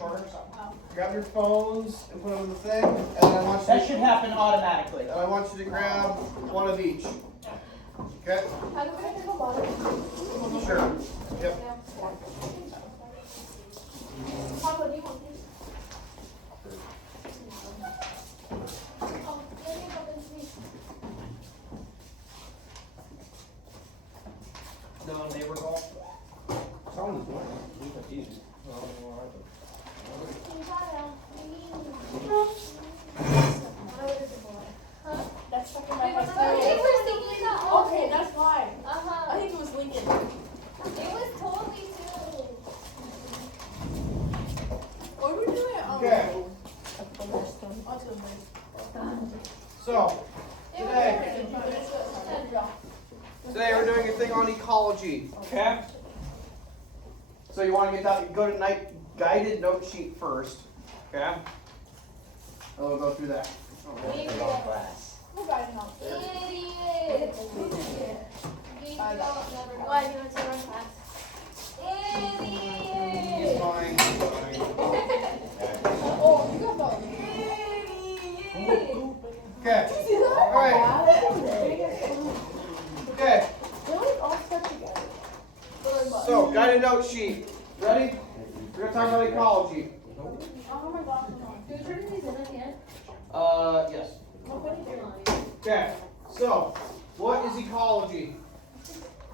shorter. Grab your phones and put them in the thing, and then I want you. That should happen automatically. And I want you to grab one of each. Okay. How do I drink a water? Sure. Yep. Papa, do you want these? Oh, let me help them sneeze. No neighbor golf. Someone's doing it. That's stuck in my They head. were singing that all Okay, day. that's why. I Uh-huh. think it was Lincoln. It was totally too. What were we doing? Oh, Okay. onto the mic. So It was Today. very Did you finish it? Sandra. today we're doing a thing on ecology. Okay. So you want to get that? Go to guided note sheet first. Okay. And we'll go through that. Class. Who got it out? Idiot. You don't never know. Why? You went to the wrong class. Idiot. Fine. Oh, you got both. Okay. See that? All right. Okay. They're like all stuck together. So guided note sheet. Ready? We're gonna talk about ecology. Oh my gosh. Do you turn these in again? Yes. What did you Okay, so what is ecology?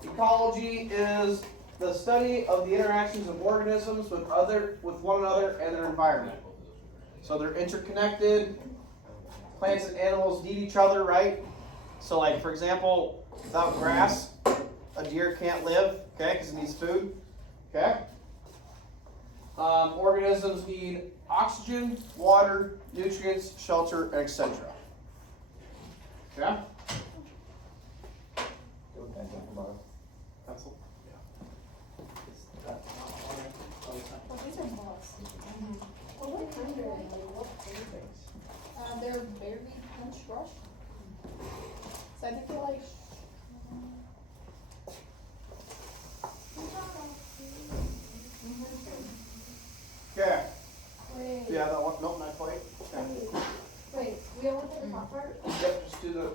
Ecology is the study of the interactions of organisms with one another and their environment. So they're interconnected. Plants and animals need each other, right? So like for example, without grass, a deer can't live, okay, because it needs food. Okay? Organisms need oxygen, water, nutrients, shelter, and etc. Okay? Pencil? Oh, these are moths. Well, what kind are they? Like, what flavors? They're berry punch rush. So I think they're like. Okay. Wait. Yeah, that one. Nope, not quite. Okay. Wait. We don't want to do the top part? Yep, just do the.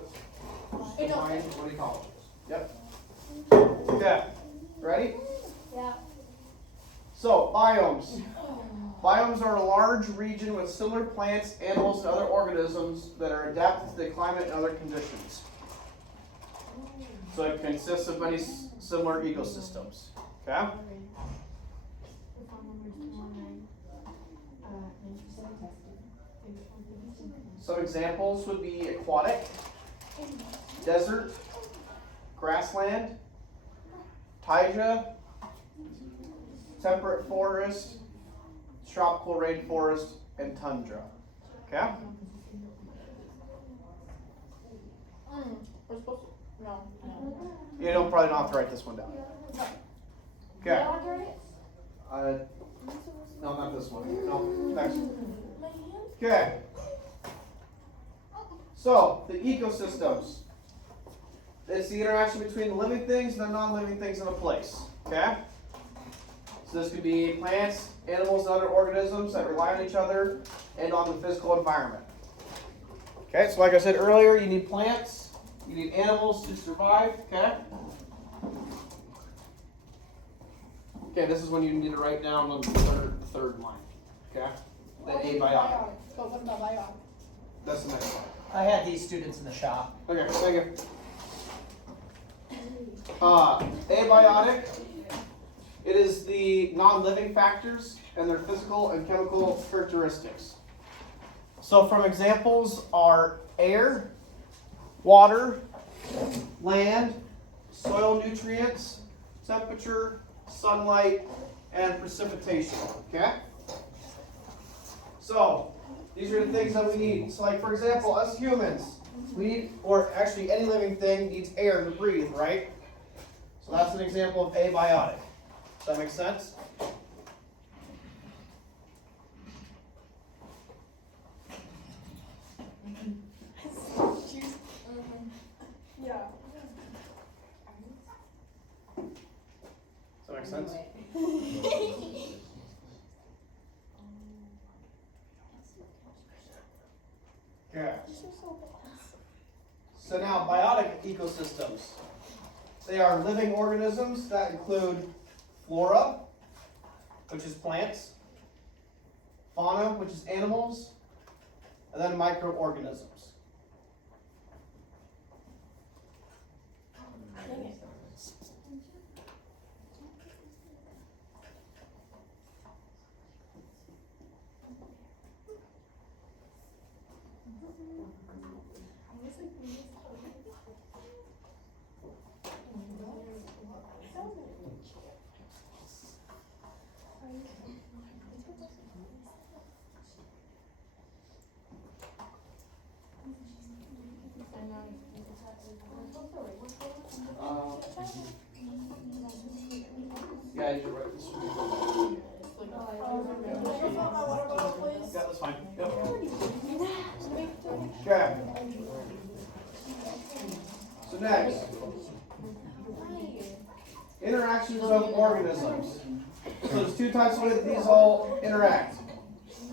Hey, no. Define what ecology is. Yep. Okay. Ready? Yeah. So, biomes. Biomes are a large region with similar plants, animals, and other organisms that are adapted to the climate and other conditions. So it consists of many similar ecosystems. Okay? Some examples would be aquatic, desert, grassland, taiga, temperate forest, tropical rainforest, and tundra. Okay? We're supposed to. No. You don't probably don't have to write this one down. Okay. No, not this one. No, next one. My hand? Okay. So, the ecosystems. It's the interaction between the living things and the non-living things in a place. Okay? So this could be plants, animals, and other organisms that rely on each other and on the physical environment. Okay, so like I said earlier, you need plants, you need animals to survive, okay? Okay, this is when you need to write down on the third line. Okay? Then abiotic. So what about biotic? That's the next one. I had these students in the shop. Okay, thank you. Abiotic, it is the non-living factors and their physical and chemical characteristics. So from examples are air, water, land, soil nutrients, temperature, sunlight, and precipitation. Okay? So, these are the things that we need. So like for example, us humans, we need, or actually any living thing needs air to breathe, right? So that's an example of abiotic. Does that make sense? Yeah. Does that make sense? So now, biotic ecosystems. They are living organisms that include flora, which is plants, fauna, which is animals, and then microorganisms. Dang it. Yeah, I did write this one. Yeah, that's fine. Yep. Okay. So next, interactions of organisms. So there's two types of ways that these all interact.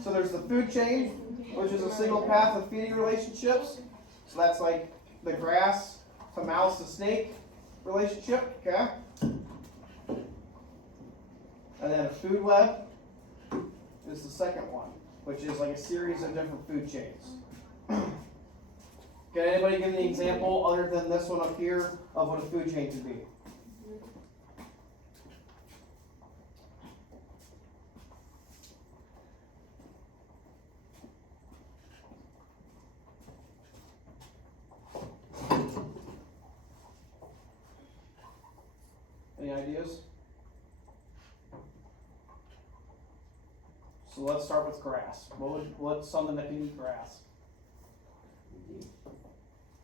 So there's the food chain, which is a single path of feeding relationships. So that's like the grass to mouse to snake relationship, okay? And then a food web is the second one, which is like a series of different food chains. Can anybody give me an example other than this one up here of what a food chain could be? Any ideas? So let's start with grass. What's something that can eat grass?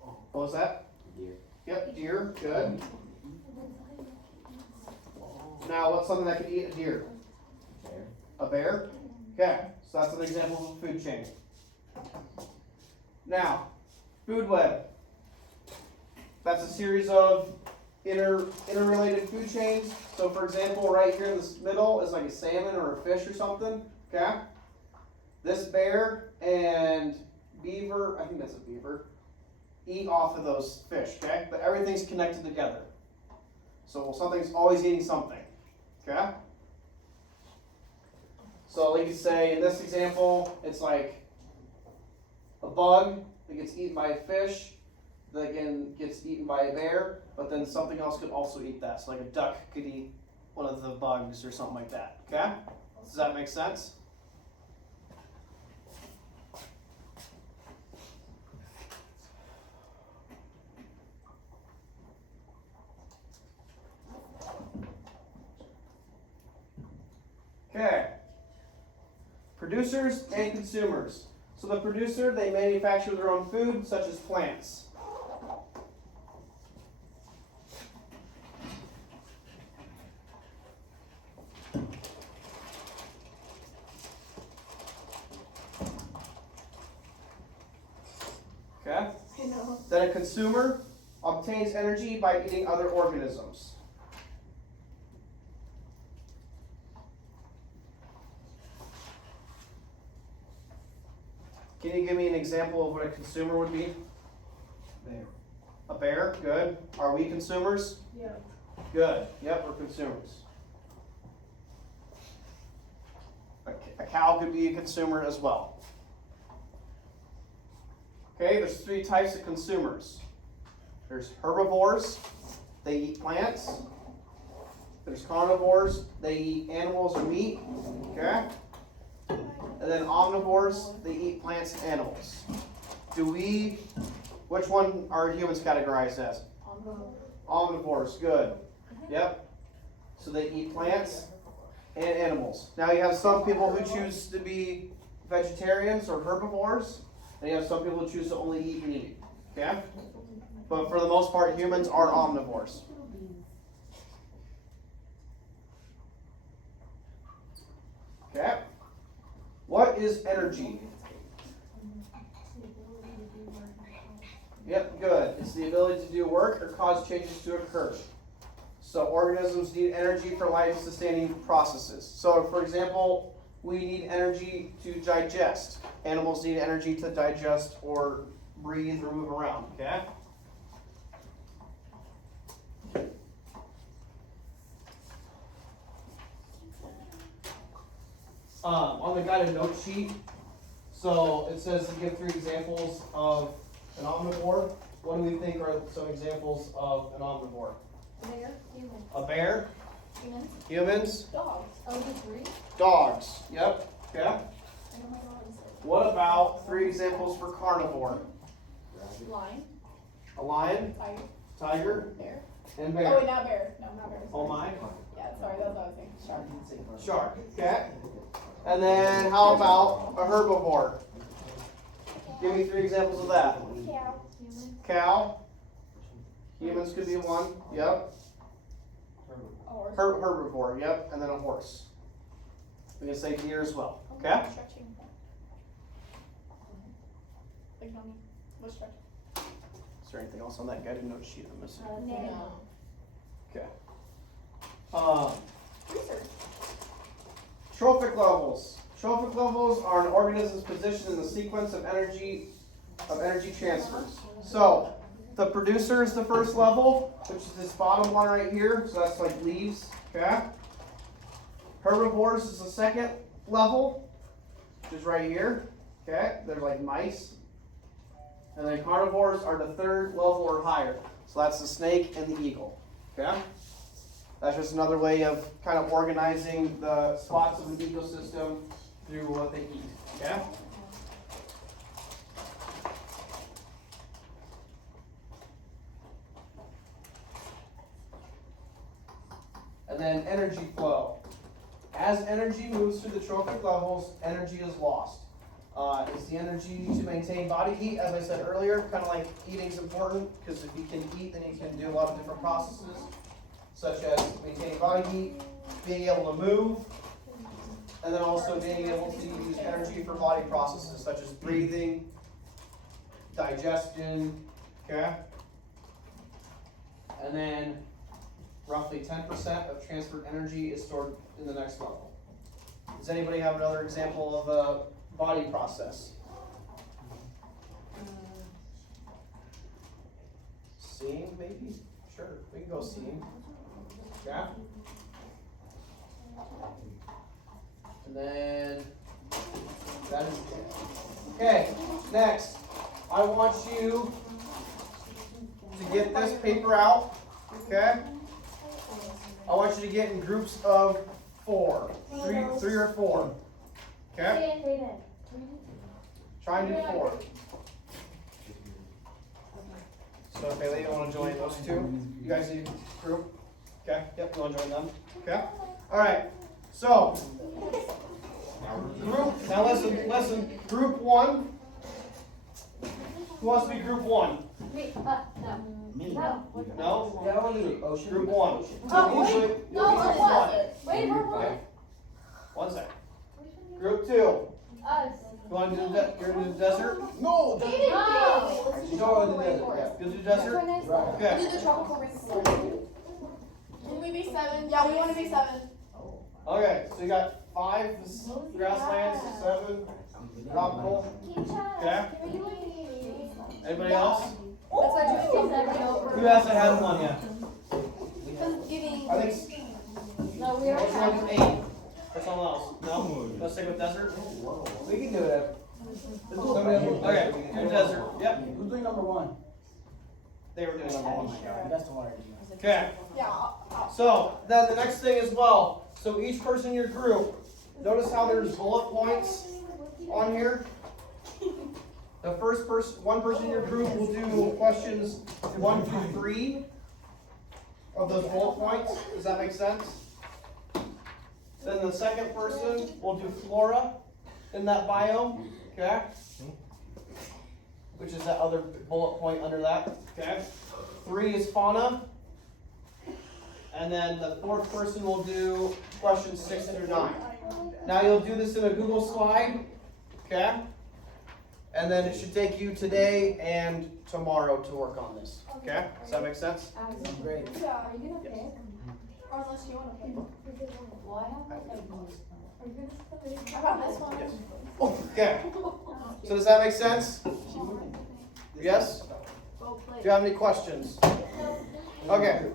What was that? Deer. Yep, deer. Good. Now, what's something that can eat a deer? Bear. A bear? Okay, so that's an example of a food chain. Now, food web. That's a series of interrelated food chains. So for example, right here in the middle is like a salmon or a fish or something. Okay? This bear and beaver, I think that's a beaver, eat off of those fish, okay? But everything's connected together. So something's always eating something. Okay? So like you say, in this example, it's like a bug that gets eaten by a fish, that again gets eaten by a bear, but then something else could also eat that. So like a duck could eat one of the bugs or something like that. Okay? Does that make sense? Okay. Producers and consumers. So the producer, they manufacture their own food, such as plants. Okay? Then a consumer obtains energy by eating other organisms. Can you give me an example of what a consumer would be? Bear. A bear? Good. Are we consumers? Yeah. Good. Yep, we're consumers. A cow could be a consumer as well. Okay, there's three types of consumers. There's herbivores, they eat plants. There's carnivores, they eat animals or meat. Okay? And then omnivores, they eat plants and animals. Which one are humans categorized as? Omnivores, good. Yep. So they eat plants and animals. Now you have some people who choose to be vegetarians or herbivores, and you have some people who choose to only eat meat. Okay? But for the most part, humans are omnivores. Okay? What is energy? Yep, good. It's the ability to do work or cause changes to occur. So organisms need energy for life-sustaining processes. So for example, we need energy to digest. Animals need energy to digest or breathe or move around, okay? on the guided note sheet. So it says to give 3 examples of an omnivore. What do we think are some examples of an omnivore? Bear, A bear, humans, humans, dogs. Oh, the 3? dogs. Yep. Okay. I know my dogs. What about 3 examples for carnivore? Lion, A lion, tiger, tiger, bear. and Oh bear. wait, not bear. No, not bear. Oh my. Yeah, sorry, that's what I was thinking. Shark. Shark. Okay. And then how about a herbivore? Give me 3 examples of that. Cow. Cow. Humans could be one. Yep. A horse. Herbivore. Yep. And then a horse. We can say deer as well. Okay. Stretching. Like no. What stretch? Is there anything else on that guided note sheet I'm missing? No. Okay. Research. Trophic levels. Trophic levels are an organism's position in the sequence of energy transfers. So the producer is the first level, which is this bottom one right here. So that's like leaves. Okay. Herbivores is the second level, which is right here. Okay. They're like mice. And then carnivores are the third level or higher. So that's the snake and the eagle. Okay. That's just another way of kind of organizing the spots of an ecosystem through what they eat. Okay? And then energy flow. As energy moves through the trophic levels, energy is lost. It's the energy to maintain body heat, as I said earlier. Kind of like eating is important, because if you can eat, then you can do a lot of different processes, such as maintaining body heat, being able to move, and then also being able to use energy for body processes such as breathing, digestion, okay? And then roughly 10% of transferred energy is stored in the next level. Does anybody have another example of a body process? Seeing, maybe? Sure, we can go seeing. Yeah? And then that is it. Okay, next, I want you to get this paper out, okay? I want you to get in groups of 4, 3 or 4, okay? Try and do 4. So, okay, Lee, you want to join those 2? You guys need a group? Okay, yep, you want to join them? Okay? Alright, so, now listen, group 1. Who wants to be group 1? Me. Me. No. No? Yeah, I want to do ocean. Group 1. Oh, Usually- wait. No, usually what? one. Wait, we're one. Okay. One sec. Group 2. Us. You want to do you're going to do the desert? No. No. You don't want to do that. You'll do desert? Right. Okay. Do the tropical rainforest. Can we be 7? Yeah, we want to be 7. Okay, so you got 5 grasslands, 7 tropical. Okay. Anybody else? That's why I do Who hasn't had one yet? Because giving. I think No, we already one have. is 8. Or someone else? No? Let's stick with desert? We can do it. Okay, do desert. Yep. Who's doing number 1? They were doing number 1. That's the one. Okay. Yeah. So, then the next thing as well. So each person in your group, notice how there's bullet points on here? The first person, one person in your group will do questions 1 through 3 of those bullet points. Does that make sense? Then the second person will do flora in that biome, okay? Which is that other bullet point under that, okay? 3 is fauna. And then the 4th person will do questions 6 through 9. Now you'll do this in a Google slide, okay? And then it should take you today and tomorrow to work on this, okay? Does that make sense? Great. Yeah. Are you gonna pick? Or unless you want to pick. Well, I have like those. Are you gonna pick? How about this one? Yes. Okay, so does that make sense? Yes? Go play. Do you have any questions? Okay,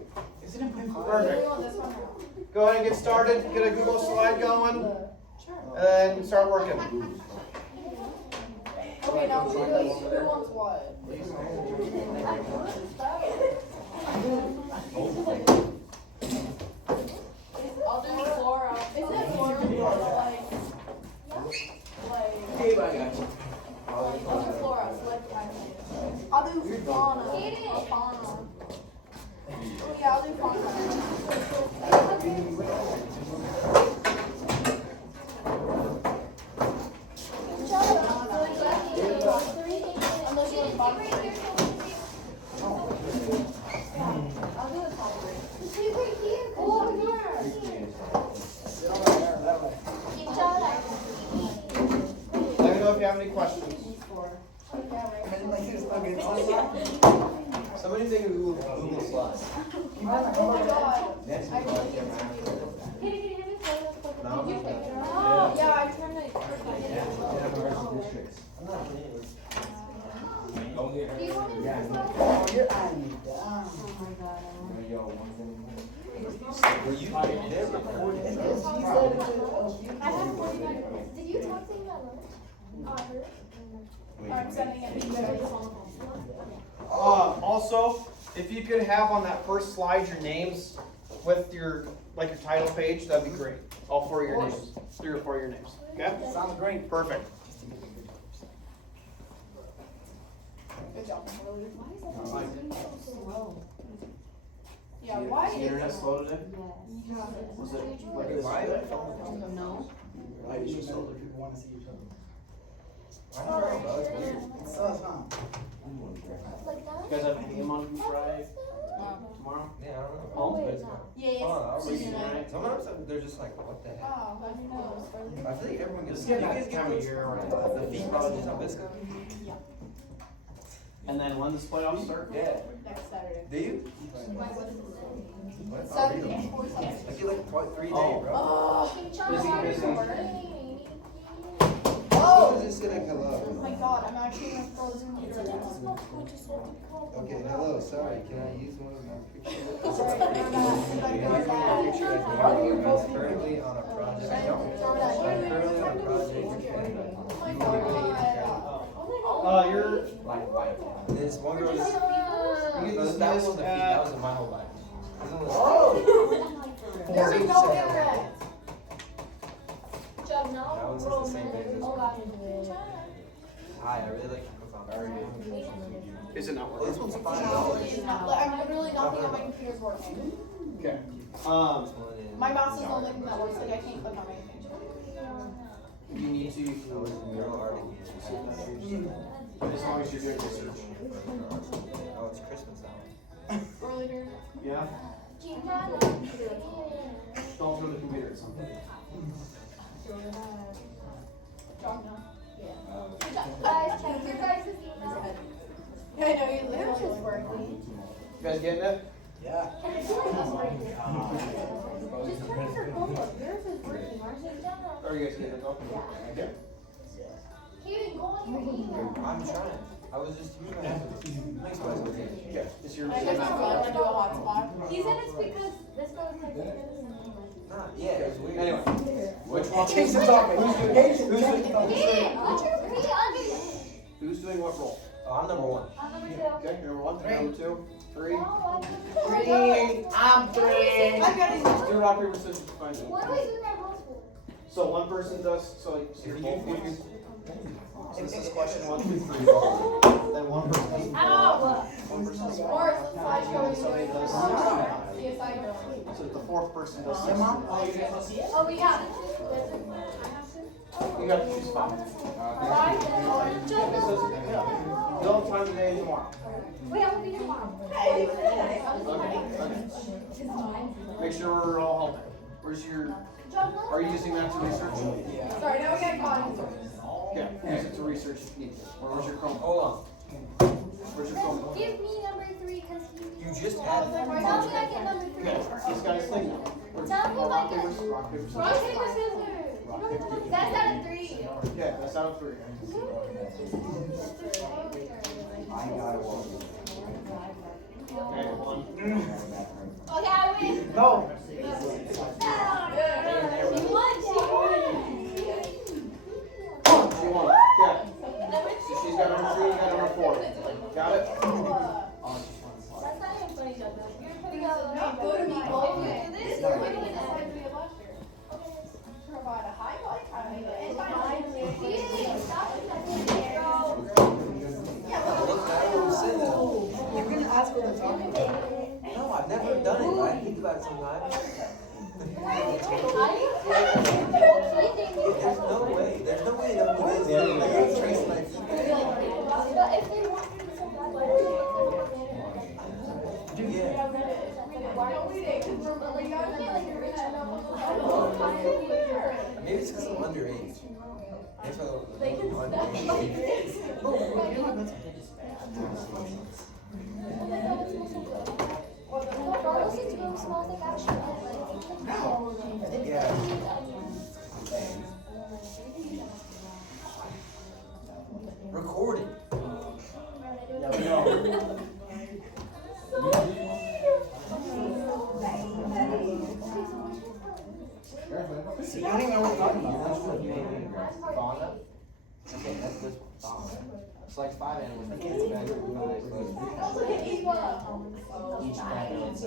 Is it in Do perfect. we want this one now? Go ahead and get started, get a Google slide going. and then start working. Okay, now who wants what? I'll do Flora. Isn't it Flora Hey, I got you. I'll do Flora. I'll do Fauna. Fauna. Oh yeah, I'll do Fauna. Unless you're Fauna. I'll do a top three. Let me know if you have any questions. Somebody take a Google Slides. Oh my god. Next I really need to Did you take it? Oh, yeah, I turned it. Oh, you're eyeing me down. Were you there recording this? I have 49 minutes. Did you talk to him at lunch? I heard. I'm sending it. Also, if you could have on that first slide your names with your your title page, that'd be great. All 4 of your names, 3 or 4 of your names. Okay? Sounds great. Perfect. Good job. Why is everything so slow? Yeah, why is it? slow today? Yes. Was it Why? No. Why do you know that people want to see each other? Oh, It's weird. It sucks, huh? like that? You guys have a game on Friday tomorrow? Yeah, I don't know. Oh, wait, no. Yeah, Oh, it's I'll Tuesday night. Sometimes they're just like, what the heck? Oh, I don't know. I feel like everyone gets. It's You getting guys that get time of those, year where the feet colleges on Bisco? And then when does playoffs start? Yeah. Next Saturday. Do you? What? Oh, really? 17, 47. I feel like what, 3 days, Oh. bro. Oh, Busy. oh, Just say like hello. oh my god, I'm actually gonna throw this computer down. Okay, hello, sorry, can I use one of my pictures? Sorry, throw that. Picture of me. I'm currently on a project. I'm currently on a project. Oh my god. You're This one girl is. you get That was dismissed the feet, that at was in my whole life. This one was- There's no internet. Job now? That was just the same thing. Oh, God. Hi, I really like your profile. Is it not Well, this working? one's $5. It's not, I'm literally nothing on my computer's working. Okay. This one is. My mouse is the only thing that works, like I can't click on anything. You need to, I was in Mural Art again. as long as you're doing research. Oh, it's Christmas now. Earlier. Yeah? Don't throw the computer at something. John, no. Guys, check your guys' email. I know, you literally is working. You guys getting it? Yeah. Can I do it? Just turn your phone up. Yours is working, ours is down. Are you guys getting it? Okay. Okay. Kaden, go on your email. I'm trying. I was just using my Next question. Okay. It's your. I guess I'm going to do a hotspot. He said it's because this goes like this. Nah, yeah, it was weird. Anyway, which one? Change the topic. Who's doing Kaden, what's your pre-under? Who's doing what role? Oh, I'm number 1. I'm number 2. Okay, number 1, number 2, 3. No, I'm I'm 3. I'm getting Let's do rock, paper, scissors, find it. What do we do in our hospital? So one person does, so you're both points. So this is question 1, 2, 3. Then one person. Ow! One person does. Or slideshow. And somebody does. CSI girl. So the 4th person does. Yeah, Mom. Oh, you guys will see it? Oh, we have. You got to choose 5. You don't have time today and tomorrow. Wait, I will be tomorrow. Okay. Make sure we're all helping. Where's your, are you using that to research? Sorry, now we got caught. Okay, use it to research if you need to. Or where's your Chrome? Hold on. Where's your Chrome? Give me number 3 because You just had it. Tell me I get number 3. Okay, this guy's thinking. Tell me if I Rock, get. paper, rock, paper, Rock, scissors. paper, scissors. That's out of 3. Okay, that's out of 3. I got it. Okay, 1. Okay, I win. No. She won. She won. There's no way that would be there. Like, I trace my feet. Maybe it's because I'm underage. Maybe I'm underage. Regardless, it's real small thing actually. Yeah. Recording. Yeah, we know. See, you don't even know what we're talking about. Fauna? Okay, that's this fauna. It's like 5 animals. I can't imagine doing this. Each planet is I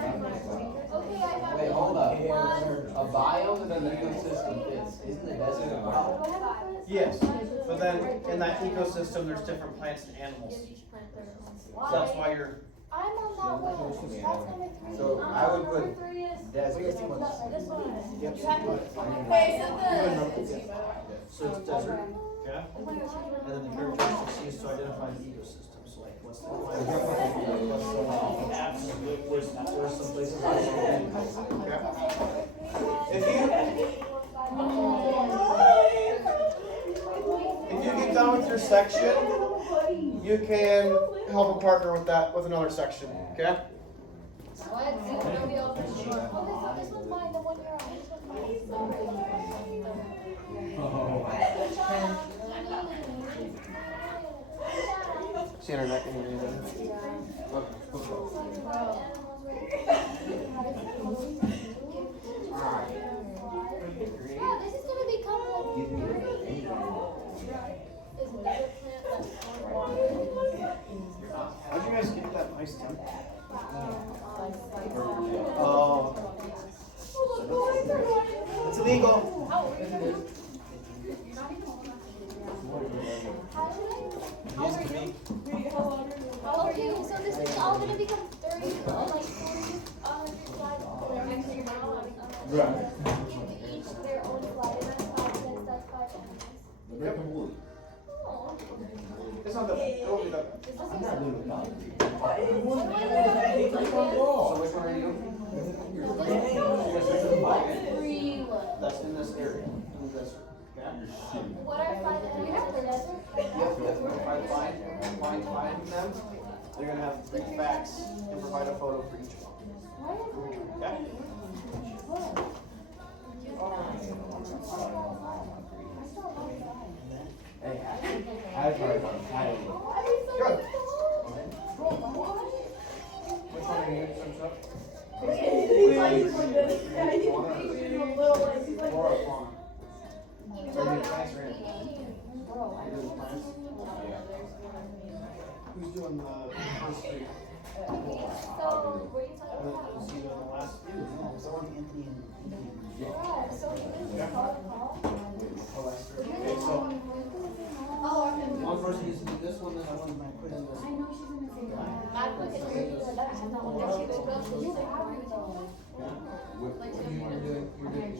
have major Wait, hold up. A biome and an ecosystem isn't the desert a biome? Yes, but then in that ecosystem, there's different plants and animals. So that's why you're, I'm on that one. That's number 3. So I would put Number 3 is desert. this one. Yep. Hey, So it's desert, okay? And then the characteristics used to identify the ecosystem, so like what's the absolute worst, there's some places if you get done with your section, you can help a partner with that, with another section, okay? What? Nobody else is sure. Okay, so this one's mine, the one you're on. This one's mine. See internet, can you read it? Yeah, this is gonna become like is another plant that's How'd you guys get that nice temp? Oh. It's illegal. Okay, so this is all gonna become 30, like 40, 100 slides. Right. Each their own slide, and that's 5 cents, that's 5 animals. Oh. It's not that, it won't be that. This is So which one are you? free one. That's in this area, in the desert, okay? What are 5 animals in the desert? If I find them, they're gonna have 3 facts and provide a photo for each one, okay? Hey, I've heard of Tyler. Good. Which one are you, Laura Fawn. Are you plants or animals? You're doing plants? Who's doing the first 3? So, were you talking And then about? was he doing the last? Yeah, so this is called Okay, so one person needs to do this one, this one, put in this. I put it in the left, and that one there she goes. You have it though. What do you want to do? You're doing.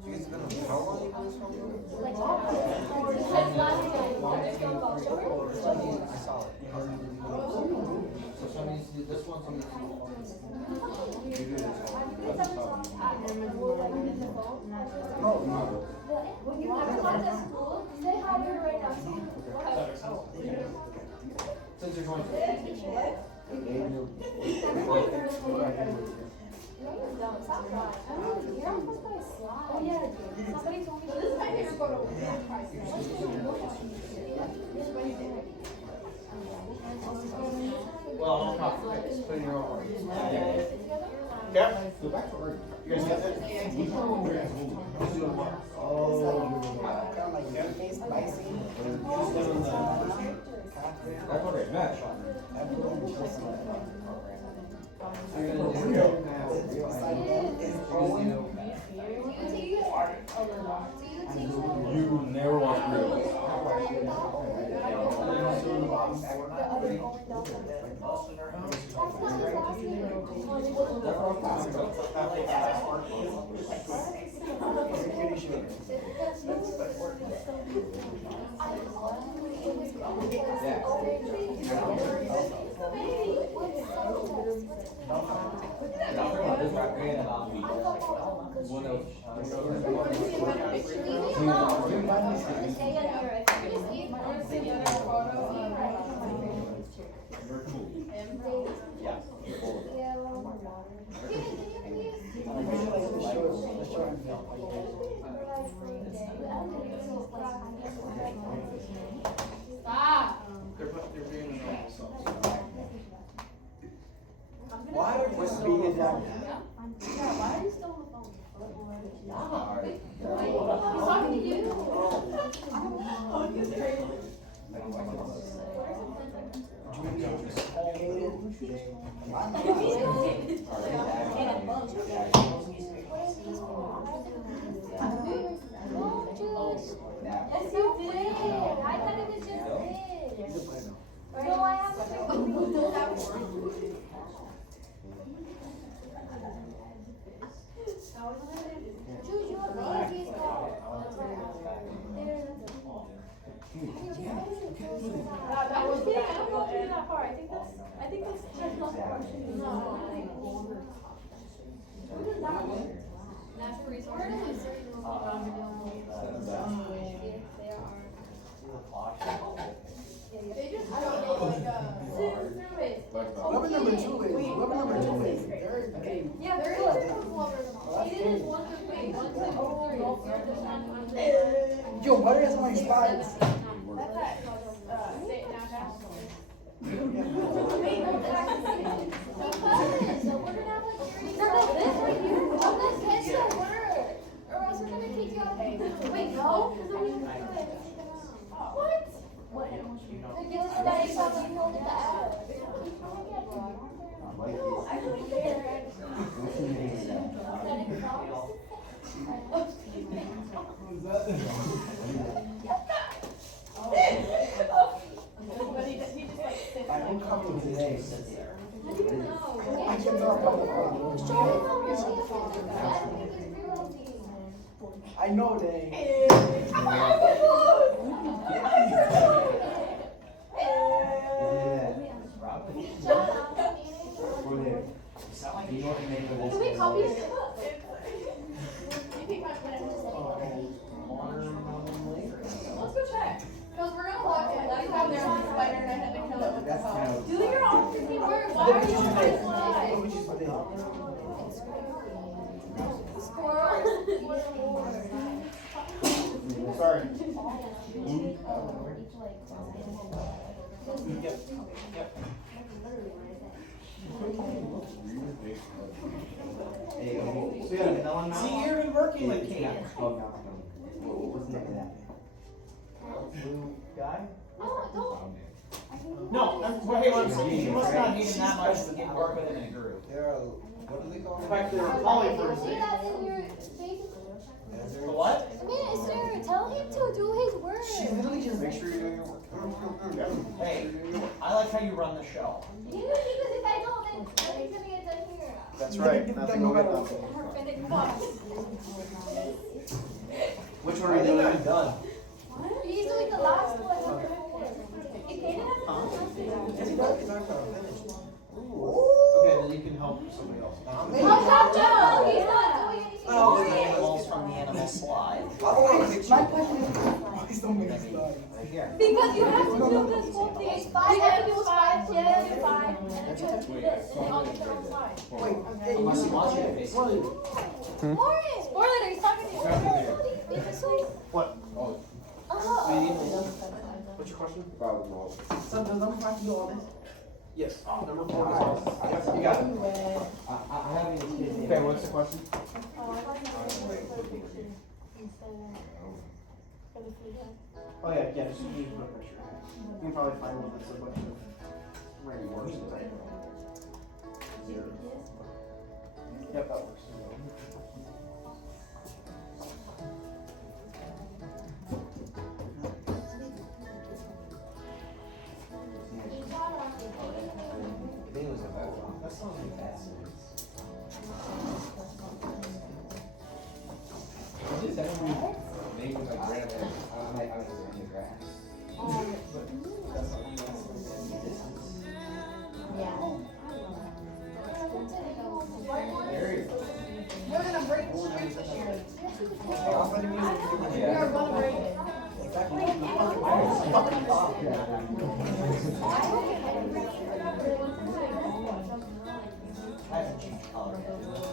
You guys been on how long you guys been on? Like, since last time, let's go about I saw it. So somebody needs to do this one, somebody needs to do one. You do this one. No. When you never talk to school, say hi to her right now. Since you're going to. No, you don't. Stop that. You're not supposed to slide. Oh, yeah. Somebody told me this might never go Well, no problem. Okay, put in your own words. Okay? Go back to work. You guys get it? Who's doing what? Kind of like your face spicy. Who's doing the? That's okay, match. I put on the person. So you're gonna do. It's like that. It's You're gonna do. You never watch reels. Why are you being a dad? He's talking to you. Yes, you did. I thought it was just this. No, I have Choose your baby's call. That was bad. I don't know if you that far. I think that's just not the question. No. Natural resources. They just, I don't know, Whoever number 2 is, they're in the game. yeah, there is a couple of Aiden is 1 through 3. 1, 2, 3. Yo, why are my spots? That's that, state now. So we're gonna have like this right here. Oh, let's catch the word. Or else we're gonna kick you out. Wait, no? Because I'm gonna do it. What? The guilt that you have when you hold it out. No, I don't care. But he just like sits I like. didn't come today. I don't know. I kept on I know they. Can we copy it? You think my plan is let's go check. Because we're gonna lock it. Let's have their own spider and I had to kill it with the hoe. Do your own freaking work. Why are you guys lying? Sorry. See, you're even working with camp. What's the name of that? Blue guy? No, No, well, hey, I'm saying, you must not hate him that much to get work with him in a group. There are, what do they call In them? fact, they're don't. polyphers. See that in your face? The what? I mean, sir, tell him to do his work. She literally just Make sure you're doing your work. Hey, I like how you run the show. You, because if I don't, then nothing's gonna get done here. That's right, nothing will get done. Which one are you doing? I'm done. He's doing the last one. If Kaden Okay, then you can help somebody else. hasn't done, he's not doing anything. All the animals from the animal slide. my question is, please don't make me start. Right here. Because you have to do this whole thing. It's 5, you have to do 5, yeah, do 5. Wait, hey, Unless you want you to you face Spoiler. Morning. Spoiler, he's talking to you. What? What's your question? So does number 5 do all this? Yes, number 4 is all. Yep, you got it. I haven't even. Okay, what's the question? Oh yeah, yeah, just need to put a picture. You can probably find one that's a bunch of random words and type. Yep, that works. might go in the grass. There you go. We're gonna break the street this year. We Yeah. are gonna break it.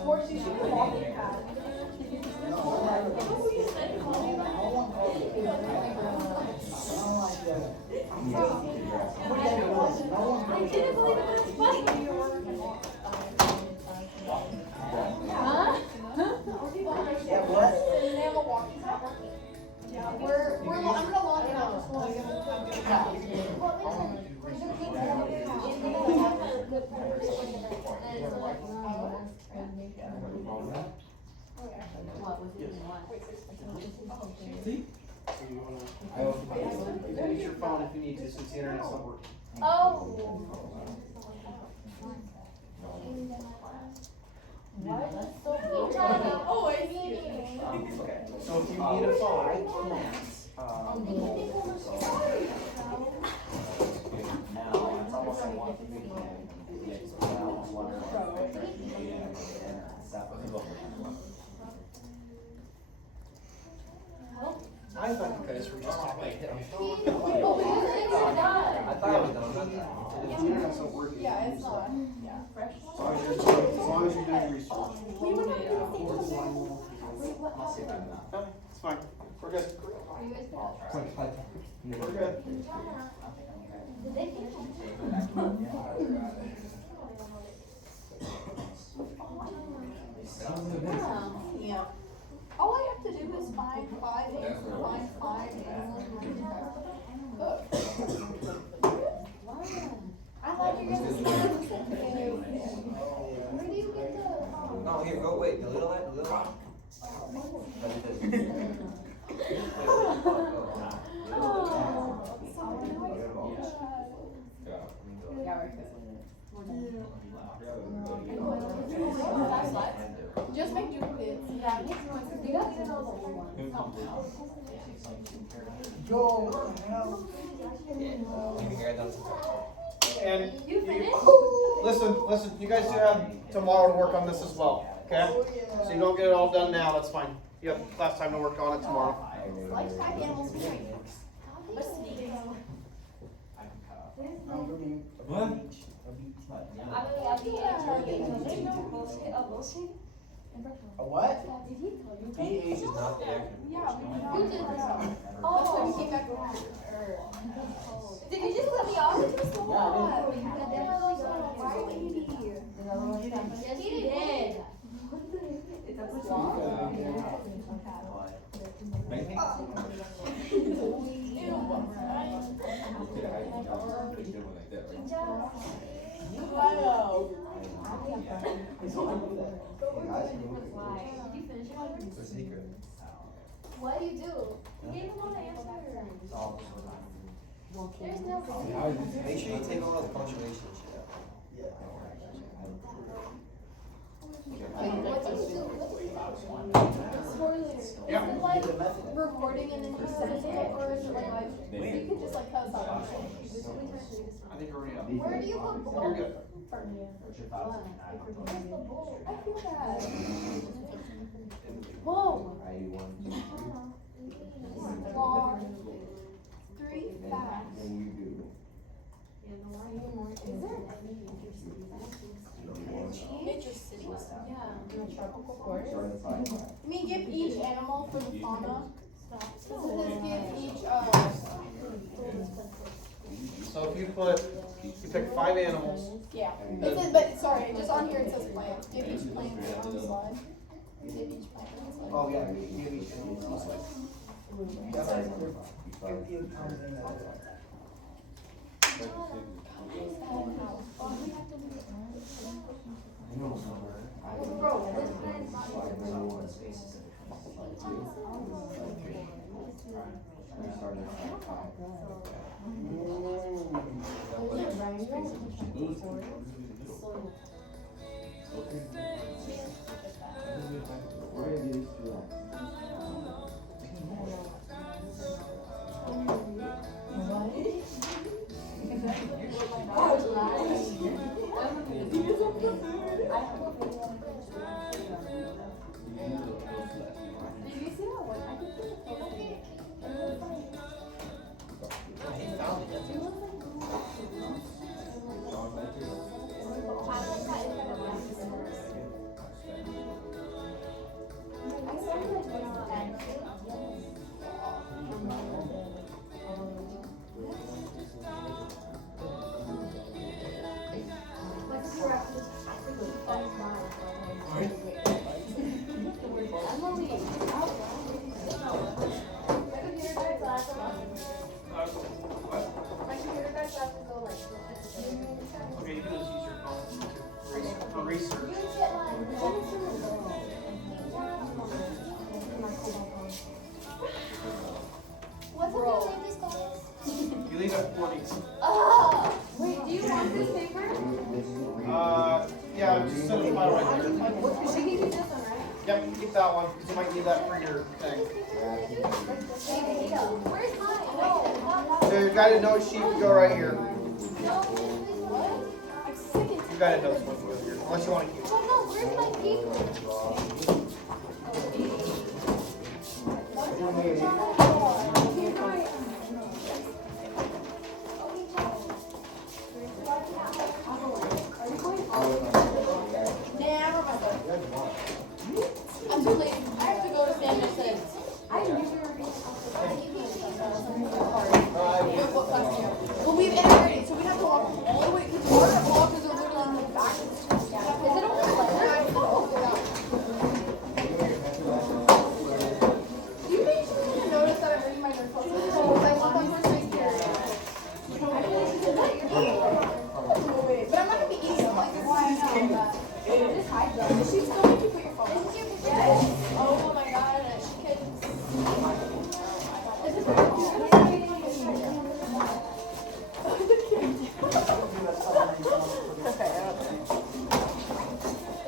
Horse, you should walk it past. I didn't believe it was funny. Huh? Yeah, what? They have a walking track. Yeah, I'm gonna lock it out just so I can have it. I also use your phone if you need to, since the internet's not working. Oh. Oh, I see it. Okay, so if you need a phone, Now, it's almost like one thing you can get now, one or I thought you guys were just talking. I thought it was done. If the internet's not working. Yeah, it's not. Yeah. As long as you're doing research. We were not gonna see I'll see if I'm not. No, it's fine. We're good. We're good. Yeah. All I have to do is find five animals. Look. I thought you were gonna say. Where do you get the? No, here, go, wait, the little one, the little one. Just make duplicates. Yeah, it makes noise. You gotta get all the ones. Yo, And You finished? listen, you guys do have tomorrow to work on this as well, okay? So you don't get it all done now, that's fine. You have class time to work on it tomorrow. Like five animals. What? a what? PH is not the acronym. Yeah, we know. Who did that? That's when you came back from. Did you just let me off? Yes, he did. It's a secret. What do you do? You gave him all the answers. There's no. Make sure you take all the punctuation and shit out. What do you do? Is it like recording and then you send it, or is it like live? You could just like cut us out. I think we're already up. Where do you put bull? You're good. Where's the bull? I feel bad. Whoa. Long. 3 facts. Major cities? Yeah. In a tropical forest? You mean give each animal for the fauna? Doesn't this give each, So if you pick 5 animals. yeah. It says, but sorry, just on here it says plant. Give each plant their own slide. Give each plant their own slide. Oh, yeah, give each animal. 740. Wait, do you want this paper? Yeah, just set a file right there. She gave you this one, right? Yep, keep that one, because you might need that for your thing. Where's mine? No. So your guided note sheet would go right here. What? Your guided notes one goes here, unless you want to keep it. Oh no, where's my paper? I'm too late. I have to go to San Vicente. I knew you were being What class do you have? Well, we have integrated, so we have to walk all the way, because our walkers are literally in the back. Is it only like You make sure you notice that I'm reading my notes closer. Because I want one person here. But I'm not gonna be eating them like this. just hide them? Does she still make you put your phone on? Yes. Oh my god, she can. Is it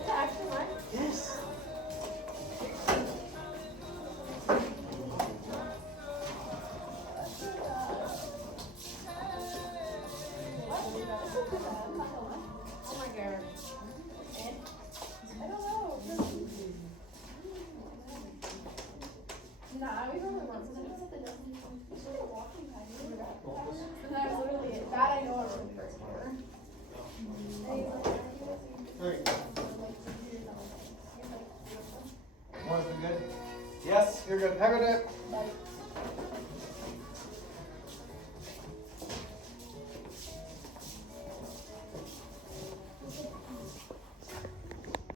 actually mine? Yes. Oh my god. I don't know. Nah, we really weren't. And that was literally it. That I know I wrote first year. Alright. Morning's been good? Yes, you're good. Have a good day.